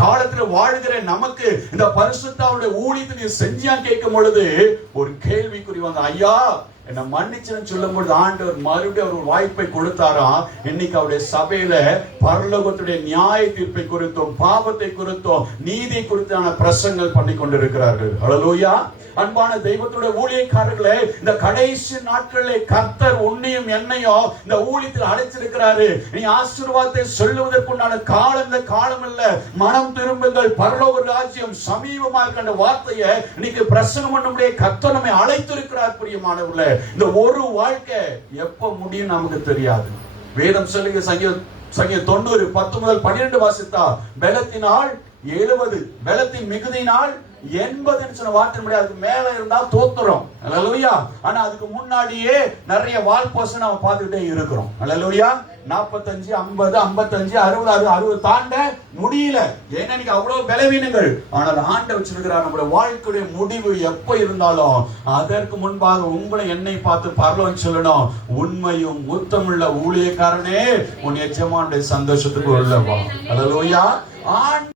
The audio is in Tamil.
காலத்துல வாழ்கிற நமக்கு இந்த பரிசுத்தாவுடைய ஊழியத்தை நீ செஞ்சியா கேட்கும் பொழுது ஒரு கேள்விக்குறி வந்து, ஐயா என்ன மன்னிச்சுன்னு சொல்லும் பொழுது ஆண்டவர் மறுபடியும் அவர் வாய்ப்பை கொடுத்தாராம். இன்னைக்கு அவருடைய சபையில பரலோகத்துடைய நியாய தீர்ப்பை குறித்தும் பாவத்தை குறித்தும் நீதி குறித்தான பிரசங்கள் பண்ணி கொண்டிருக்கிறார்கள். ஹல்லேலூயா. அன்பான தெய்வத்துடைய ஊழியக்காரர்களே, இந்த கடைசி நாட்களிலே கர்த்தர் உன்னையும் என்னையும் இந்த ஊழியத்தில் அழைச்சிருக்கிறாரு. நீ ஆசீர்வாதத்தை சொல்லுவதற்குண்டான காலம் இந்த காலம் இல்ல. மனம் திரும்புங்கள், பரலோக ராஜ்யம் சமீபமா இருக்கின்ற வார்த்தையை இன்னைக்கு பிரசங்கம் பண்ணும்படியே கர்த்தர் நம்மை அழைத்திருக்கிறார். பிரியமானவர்களே, இந்த ஒரு வாழ்க்கை எப்ப முடியும் நமக்கு தெரியாது. வேதம் சொல்லுங்க, சங்கீதம் 90 10 முதல் 12 வாசித்தா, பலத்தினால் 70, பலத்தின் மிகுதியினால் 80 சொன்ன வார்த்தை முடியாது. அதுக்கு மேல இருந்தா தோத்துறோம். அல்லேலூயா. ஆனா அதுக்கு முன்னாடியே நிறைய வால்போசன் நம்ம பார்த்துட்டே இருக்கிறோம். அல்லேலூயா. 45 50 55 60 60 தாண்ட முடியல. ஏன்னா இன்னைக்கு அவ்வளவு பலவீனங்கள். ஆனால் ஆண்டவர் வச்சிருக்கிறார், நம்முடைய வாழ்க்கையுடைய முடிவு எப்ப இருந்தாலும் அதற்கு முன்பாக உங்களை என்னை பார்த்து பரலோகம் சொல்லணும், உண்மையும் உத்தமுள்ள ஊழியக்காரனே உன் எஜமானுடைய சந்தோஷத்துக்கு உள்ளவா. அல்லேலூயா.